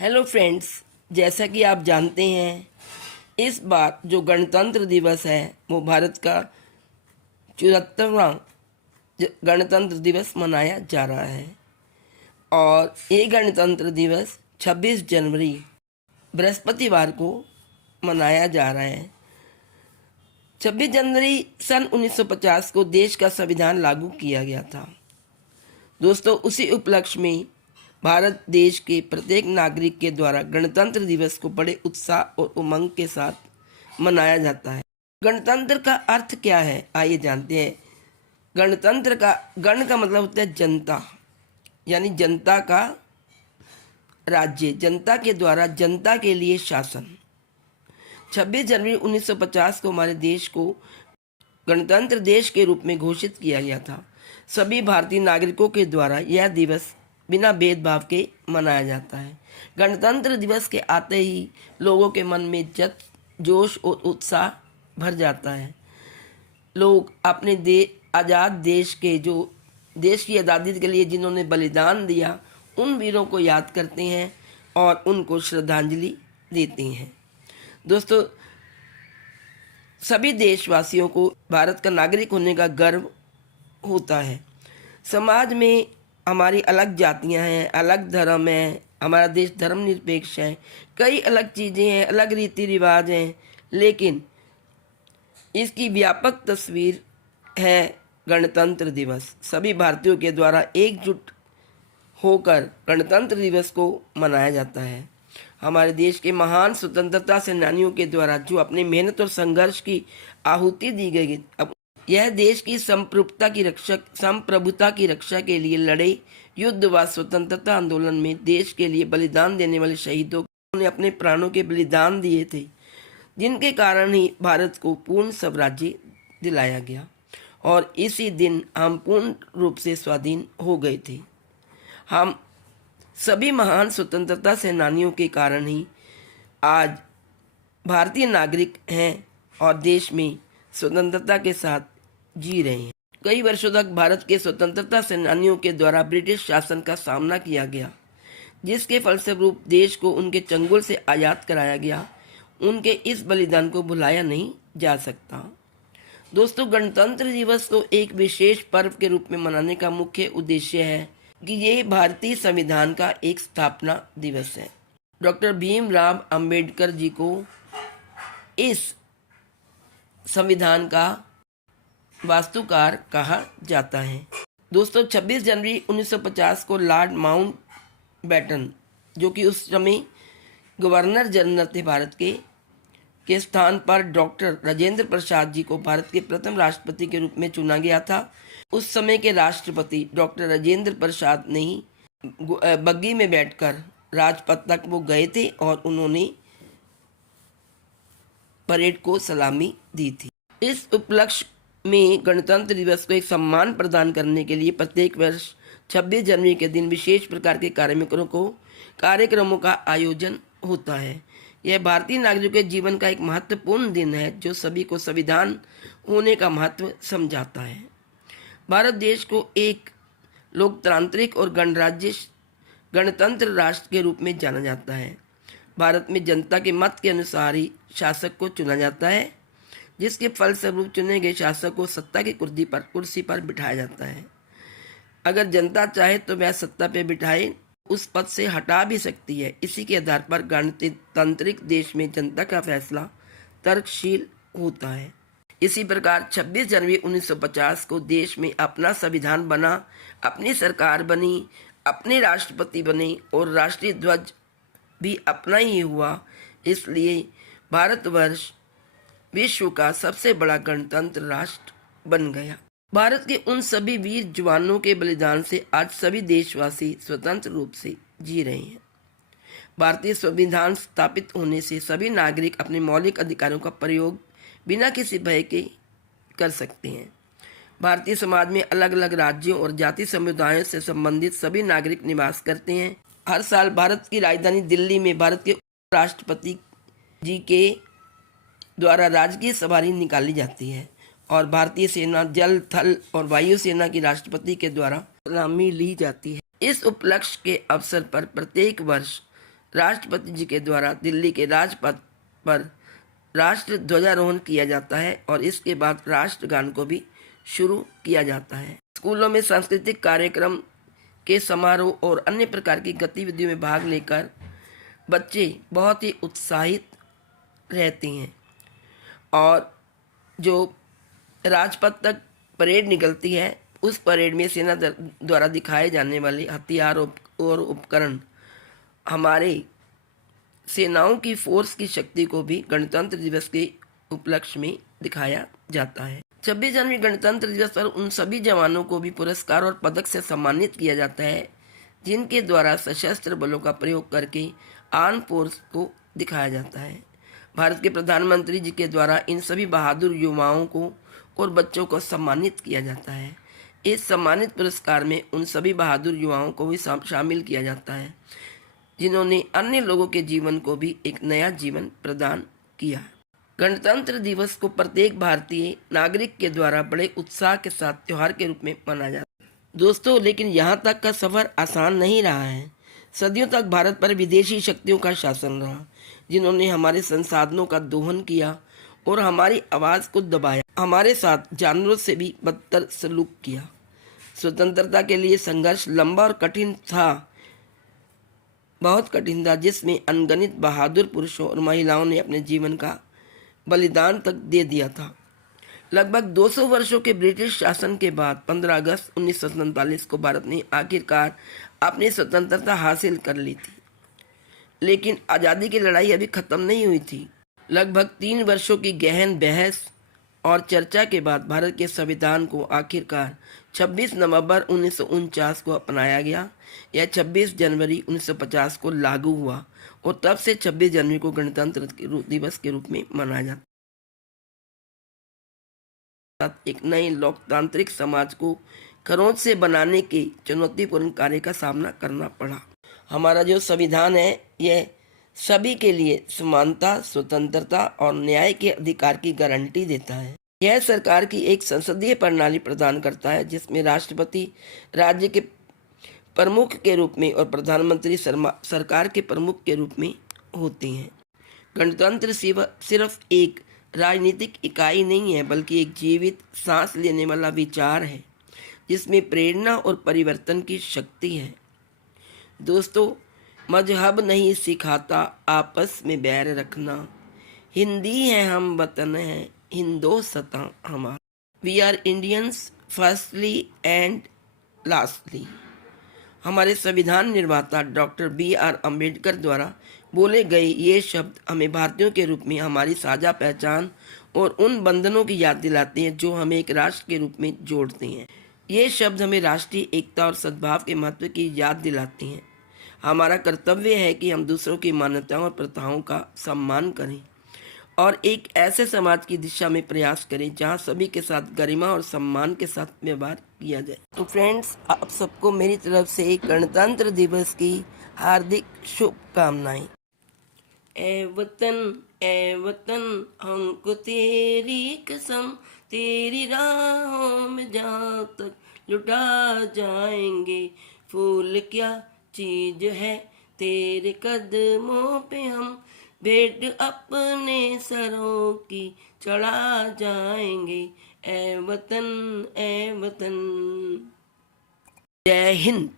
Hello friends, जैसा कि आप जानते हैं इस बार जो गणतंत्र दिवस है वो भारत का 74वां गणतंत्र दिवस मनाया जा रहा है। और ये गणतंत्र दिवस 26 जनवरी बृहस्पतिवार को मनाया जा रहा है। 26 जनवरी सन 1950 को देश का संविधान लागू किया गया था। दोस्तों, उसी उपलक्ष्य में भारत देश के प्रत्येक नागरिक के द्वारा गणतंत्र दिवस को बड़े उत्साह और उमंग के साथ मनाया जाता है। गणतंत्र का अर्थ क्या है, आइए जानते हैं। गणतंत्र का गण का मतलब होता है जनता, यानी जनता का राज्य, जनता के द्वारा जनता के लिए शासन। 26 जनवरी 1950 को हमारे देश को गणतंत्र देश के रूप में घोषित किया गया था। सभी भारतीय नागरिकों के द्वारा यह दिवस बिना भेदभाव के मनाया जाता है। गणतंत्र दिवस के आते ही लोगों के मन में जोश और उत्साह भर जाता है। लोग अपने आज़ाद देश के जो देश की आज़ादी के लिए जिन्होंने बलिदान दिया उन वीरों को याद करते हैं और उनको श्रद्धांजलि देते हैं। दोस्तों, सभी देशवासियों को भारत का नागरिक होने का गर्व होता है। समाज में हमारी अलग जातियां हैं, अलग धर्म है, हमारा देश धर्मनिरपेक्ष है, कई अलग चीज़ें हैं, अलग रीति रिवाज हैं, लेकिन इसकी व्यापक तस्वीर है गणतंत्र दिवस। सभी भारतीयों के द्वारा एकजुट होकर गणतंत्र दिवस को मनाया जाता है। हमारे देश के महान स्वतंत्रता सेनानियों के द्वारा जो अपनी मेहनत और संघर्ष की आहुति दी गई, अब यह देश की संप्रभुता की रक्षा के लिए लड़े युद्ध व स्वतंत्रता आंदोलन में देश के लिए बलिदान देने वाले शहीदों ने अपने प्राणों के बलिदान दिए थे, जिनके कारण ही भारत को पूर्ण स्वराज्य दिलाया गया और इसी दिन हम पूर्ण रूप से स्वाधीन हो गए थे। हम सभी महान स्वतंत्रता सेनानियों के कारण ही आज भारतीय नागरिक हैं और देश में स्वतंत्रता के साथ जी रहे हैं। कई वर्षों तक भारत के स्वतंत्रता सेनानियों के द्वारा ब्रिटिश शासन का सामना किया गया, जिसके फलस्वरूप देश को उनके चंगुल से आज़ाद कराया गया। उनके इस बलिदान को भुलाया नहीं जा सकता। दोस्तों, गणतंत्र दिवस को एक विशेष पर्व के रूप में मनाने का मुख्य उद्देश्य है कि ये भारतीय संविधान का एक स्थापना दिवस है। डॉक्टर भीमराव अंबेडकर जी को इस संविधान का वास्तुकार कहा जाता है। दोस्तों, 26 जनवरी 1950 को लॉर्ड माउंटबेटन, जो कि उस समय गवर्नर जनरल थे भारत के स्थान पर डॉक्टर राजेंद्र प्रसाद जी को भारत के प्रथम राष्ट्रपति के रूप में चुना गया था। उस समय के राष्ट्रपति डॉक्टर राजेंद्र प्रसाद ने ही बग्गी में बैठकर राजपथ तक वो गए थे और उन्होंने परेड को सलामी दी थी। इस उपलक्ष्य में गणतंत्र दिवस को एक सम्मान प्रदान करने के लिए प्रत्येक वर्ष 26 जनवरी के दिन विशेष प्रकार के कार्यक्रमों का आयोजन होता है। यह भारतीय नागरिकों के जीवन का एक महत्वपूर्ण दिन है जो सभी को संविधान होने का महत्व समझाता है। भारत देश को एक लोकतांत्रिक और गणतंत्र राष्ट्र के रूप में जाना जाता है। भारत में जनता के मत के अनुसार ही शासक को चुना जाता है, जिसके फलस्वरूप चुने गए शासक को सत्ता की कुर्सी पर बिठाया जाता है। अगर जनता चाहे तो वह सत्ता पे बिठाए, उस पद से हटा भी सकती है। इसी के आधार पर गणतांत्रिक देश में जनता का फैसला तर्कशील होता है। इसी प्रकार 26 जनवरी 1950 को देश में अपना संविधान बना, अपनी सरकार बनी, अपने राष्ट्रपति बने और राष्ट्रीय ध्वज भी अपना ही हुआ। इसलिए भारतवर्ष विश्व का सबसे बड़ा गणतंत्र राष्ट्र बन गया। भारत के उन सभी वीर जवानों के बलिदान से आज सभी देशवासी स्वतंत्र रूप से जी रहे हैं। भारतीय संविधान स्थापित होने से सभी नागरिक अपने मौलिक अधिकारों का प्रयोग बिना किसी भय के कर सकते हैं। भारतीय समाज में अलग अलग राज्यों और जाति समुदायों से संबंधित सभी नागरिक निवास करते हैं। हर साल भारत की राजधानी दिल्ली में भारत के राष्ट्रपति जी के द्वारा राजकीय सवारी निकाली जाती है और भारतीय सेना, जल, थल और वायु सेना की राष्ट्रपति के द्वारा सलामी ली जाती है। इस उपलक्ष्य के अवसर पर प्रत्येक वर्ष राष्ट्रपति जी के द्वारा दिल्ली के राजपथ पर राष्ट्र ध्वजारोहण किया जाता है और इसके बाद राष्ट्रगान को भी शुरू किया जाता है। स्कूलों में सांस्कृतिक कार्यक्रम के समारोह और अन्य प्रकार की गतिविधियों में भाग लेकर बच्चे बहुत ही उत्साहित रहते हैं और जो राजपथ तक परेड निकलती है उस परेड में सेना द्वारा दिखाए जाने वाले हथियार और उपकरण हमारे सेनाओं की फोर्स की शक्ति को भी गणतंत्र दिवस के उपलक्ष्य में दिखाया जाता है। 26 जनवरी गणतंत्र दिवस पर उन सभी जवानों को भी पुरस्कार और पदक से सम्मानित किया जाता है जिनके द्वारा सशस्त्र बलों का प्रयोग करके आर्म फोर्स को दिखाया जाता है। भारत के प्रधानमंत्री जी के द्वारा इन सभी बहादुर युवाओं को और बच्चों को सम्मानित किया जाता है। इस सम्मानित पुरस्कार में उन सभी बहादुर युवाओं को भी शामिल किया जाता है जिन्होंने अन्य लोगों के जीवन को भी एक नया जीवन प्रदान किया। गणतंत्र दिवस को प्रत्येक भारतीय नागरिक के द्वारा बड़े उत्साह के साथ त्योहार के रूप में मनाया जाता है। दोस्तों, लेकिन यहाँ तक का सफ़र आसान नहीं रहा है। सदियों तक भारत पर विदेशी शक्तियों का शासन रहा जिन्होंने हमारे संसाधनों का दोहन किया और हमारी आवाज़ को दबाया, हमारे साथ जानवरों से भी बदतर सलूक किया। स्वतंत्रता के लिए संघर्ष लंबा और कठिन था, बहुत कठिन था, जिसमें अनगिनत बहादुर पुरुषों और महिलाओं ने अपने जीवन का बलिदान तक दे दिया था। लगभग 200 वर्षों के ब्रिटिश शासन के बाद 15 अगस्त 1947 को भारत ने आखिरकार अपनी स्वतंत्रता हासिल कर ली थी, लेकिन आज़ादी की लड़ाई अभी ख़त्म नहीं हुई थी। लगभग 3 वर्षों की गहन बहस और चर्चा के बाद भारत के संविधान को आखिरकार 26 नवंबर 1949 को अपनाया गया। यह 26 जनवरी 1950 को लागू हुआ और तब से 26 जनवरी को गणतंत्र दिवस के रूप में मनाया जाता है। एक नए लोकतांत्रिक समाज को खरोंच से बनाने के चुनौतीपूर्ण कार्य का सामना करना पड़ा। हमारा जो संविधान है यह सभी के लिए समानता, स्वतंत्रता और न्याय के अधिकार की गारंटी देता है। यह सरकार की एक संसदीय प्रणाली प्रदान करता है जिसमें राष्ट्रपति राज्य के प्रमुख के रूप में और प्रधानमंत्री सरकार के प्रमुख के रूप में होते हैं। गणतंत्र सिर्फ एक राजनीतिक इकाई नहीं है बल्कि एक जीवित सांस लेने वाला विचार है जिसमें प्रेरणा और परिवर्तन की शक्ति है। दोस्तों, मजहब नहीं सिखाता आपस में बैर रखना, हिंदी है हम वतन है हिंदोस्तां हमारा। We are Indians firstly and lastly. हमारे संविधान निर्माता डॉक्टर B.R. अम्बेडकर द्वारा बोले गए ये शब्द हमें भारतीयों के रूप में हमारी साझा पहचान और उन बंधनों की याद दिलाते हैं जो हमें एक राष्ट्र के रूप में जोड़ते हैं। ये शब्द हमें राष्ट्रीय एकता और सद्भाव के महत्व की याद दिलाते हैं। हमारा कर्तव्य है कि हम दूसरों की मान्यताओं और प्रथाओं का सम्मान करें और एक ऐसे समाज की दिशा में प्रयास करें जहां सभी के साथ गरिमा और सम्मान के साथ व्यवहार किया जाए। तो फ्रेंड्स, आप सबको मेरी तरफ से गणतंत्र दिवस की हार्दिक शुभकामनाएं। ए वतन हमको तेरी कसम, तेरी राहों में जहाँ तक लुटा जाएंगे, फूल क्या चीज है तेरे कदमों पे हम भेंट अपने सरों की चढ़ा जाएंगे। ए वतन जय हिंद।